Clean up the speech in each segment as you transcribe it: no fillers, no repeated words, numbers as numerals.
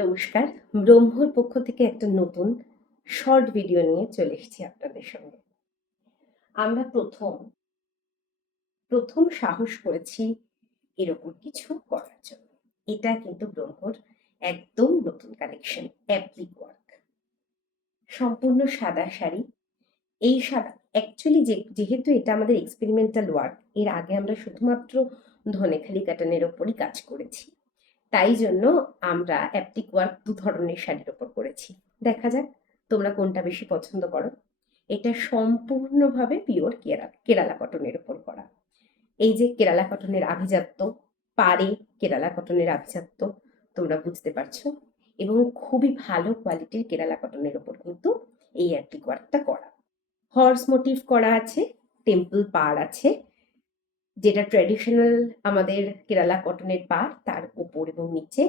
নমস্কার। ব্রহ্মর পক্ষ থেকে একটা নতুন শর্ট ভিডিও নিয়ে চলে এসেছি আপনাদের সঙ্গে। আমরা প্রথম সাহস করেছি এরকম কিছু করার জন্য। এটা কিন্তু ব্রহ্মর একদম নতুন কালেকশন, অ্যাপ্লিক ওয়ার্ক। সম্পূর্ণ সাদা শাড়ি। এই সাদা অ্যাকচুয়ালি যেহেতু এটা আমাদের এক্সপেরিমেন্টাল ওয়ার্ক, এর আগে আমরা শুধুমাত্র ধনেখালি কাটানের ওপরই কাজ করেছি। তাই জন্য আমরা অ্যাপ্লিক ওয়ার্ক দু ধরনের শাড়ির ওপর করেছি। দেখা যাক তোমরা কোনটা বেশি পছন্দ করো। এটা সম্পূর্ণভাবে পিওর কেরালা কটনের ওপর করা। এই যে কেরালা কটনের আভিজাত্য, পাড়ে কেরালা কটনের আভিজাত্য তোমরা বুঝতে পারছো, এবং খুবই ভালো কোয়ালিটির কেরালা কটনের ওপর কিন্তু এই অ্যাপ্লিক ওয়ার্কটা করা। হর্স মোটিভ করা আছে, টেম্পল পাড় আছে, যেটা ট্র্যাডিশনাল আমাদের কেরালা কটনের পাড়, তার উপর এবং নিচে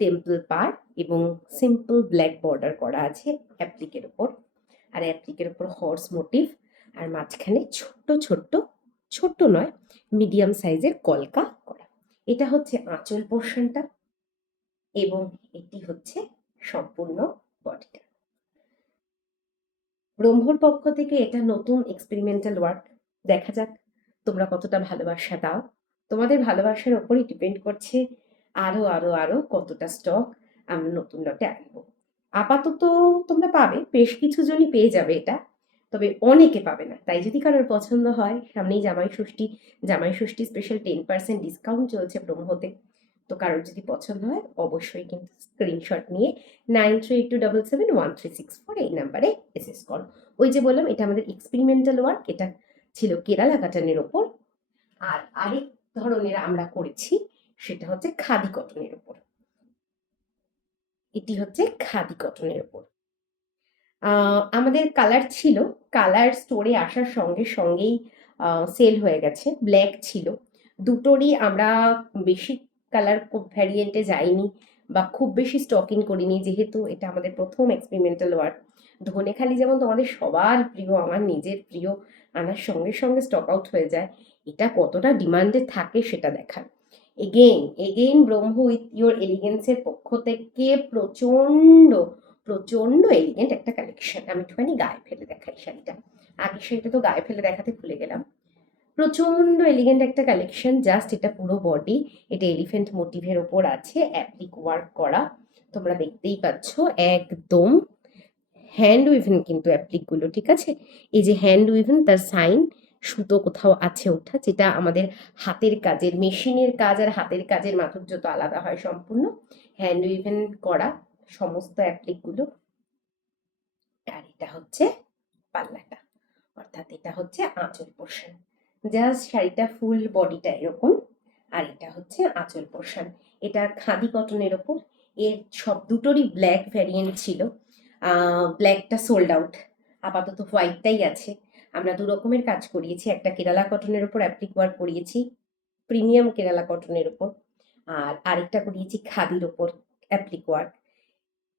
টেম্পল পাড় এবং সিম্পল ব্ল্যাক বর্ডার করা আছে অ্যাপ্লিকের ওপর। আর অ্যাপ্লিকের ওপর হর্স মোটিভ, আর মাঝখানে ছোট্ট ছোট্ট, ছোট্ট নয় মিডিয়াম সাইজের কলকা করা। এটা হচ্ছে আঁচল পোর্শনটা, এবং এটি হচ্ছে সম্পূর্ণ বডিটা। ব্রহ্মর পক্ষ থেকে এটা নতুন এক্সপেরিমেন্টাল ওয়ার্ক। দেখা যাক তোমরা কতটা ভালোবাসা দাও। তোমাদের ভালোবাসার ওপরই ডিপেন্ড করছে আরো আরো আরো কতটা স্টক আমরা নতুন লটে আনবো। আপাতত তোমরা পাবে, বেশ কিছু জনই পেয়ে যাবে এটা, তবে অনেকে পাবে না। তাই যদি কারোর পছন্দ হয়, সামনেই জামাই ষষ্ঠী স্পেশাল 10% ডিসকাউন্ট চলছে ব্রহ্মতে। তো কারোর যদি পছন্দ হয় অবশ্যই কিন্তু স্ক্রিনশট নিয়ে 9382771364 এই নাম্বারে এসএস করো। ওই যে বললাম এটা আমাদের এক্সপেরিমেন্টাল ওয়ার্ক, এটা ছিল কেরালা কাটানের ওপর। আর আরেক ধরনের আমরা করেছি, সেটা হচ্ছে খাদি কটনের ওপর। এটি হচ্ছে খাদি কটনের ওপর। আমাদের কালার ছিল, কালার স্টোরে আসার সঙ্গে সঙ্গেই সেল হয়ে গেছে। ব্ল্যাক ছিল, দুটোরই আমরা বেশি কালার ভ্যারিয়েন্টে যাইনি বা খুব বেশি স্টকিং করিনি, যেহেতু এটা আমাদের প্রথম এক্সপেরিমেন্টাল ওয়ার্ক। ধনেখালি যেমন তোমাদের সবার প্রিয়, আমার নিজের প্রিয়, আনার সঙ্গে সঙ্গে স্টক আউট হয়ে যায়। এটা কতটা ডিমান্ডে থাকে সেটা দেখার। এগেইন ব্রহ্ম উইথ ইয়োর এলিগেন্সের পক্ষ থেকে প্রচণ্ড প্রচণ্ড এলিগেন্ট একটা কালেকশন। আমি একটুখানি গায়ে ফেলে দেখাই শাড়িটা। আগের শাড়িটা তো গায়ে ফেলে দেখাতে ভুলে গেলাম। প্রচণ্ড এলিগেন্ট একটা কালেকশন। জাস্ট এটা পুরো বডি, এটা এলিফ্যান্ট মোটিভের ওপর আছে, অ্যাপ্লিক ওয়ার্ক করা। তোমরা দেখতেই পাচ্ছ একদম হ্যান্ড উইভেন কিন্তু অ্যাপ্লিকগুলো, ঠিক আছে? এই যে হ্যান্ড উইভেন, তার সাইন সুতো কোথাও আছে ওঠা, যেটা আমাদের হাতের কাজের, মেশিনের কাজ আর হাতের কাজের মাধুর্য তো আলাদা হয় সম্পূর্ণ। হ্যান্ড উইভেন করা সমস্ত অ্যাপ্লিকগুলো। আর এটা হচ্ছে পাল্লাটা, অর্থাৎ এটা হচ্ছে আঁচল পোর্শন। জাস্ট শাড়িটা ফুল বডিটা এরকম, আর এটা হচ্ছে আঁচল পোর্শন। এটা খাদি কটনের ওপর। এর সব দুটোরই ব্ল্যাক ভ্যারিয়েন্ট ছিল, ব্ল্যাকটা সোল্ড আউট, আপাতত হোয়াইটটাই আছে। আমরা দু রকমের কাজ করিয়েছি, একটা কেরালা কটনের ওপর অ্যাপ্লিক ওয়ার্ক করিয়েছি, প্রিমিয়াম কেরালা কটনের ওপর, আর আরেকটা করিয়েছি খাদির ওপর অ্যাপ্লিক ওয়ার্ক।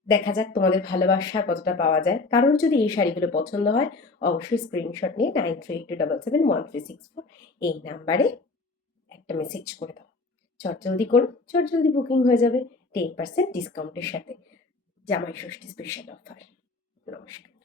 দেখা যাক তোমাদের ভালোবাসা কতটা পাওয়া যায়। কারোর যদি এই শাড়িগুলো পছন্দ হয় অবশ্যই স্ক্রিনশট নিয়ে 9382771364 এই নাম্বারে একটা মেসেজ করে দাও। চটজলদি করো, চটজলদি বুকিং হয়ে যাবে 10% ডিসকাউন্টের সাথে। জামাই ষষ্ঠী স্পেশাল অফার। নমস্কার।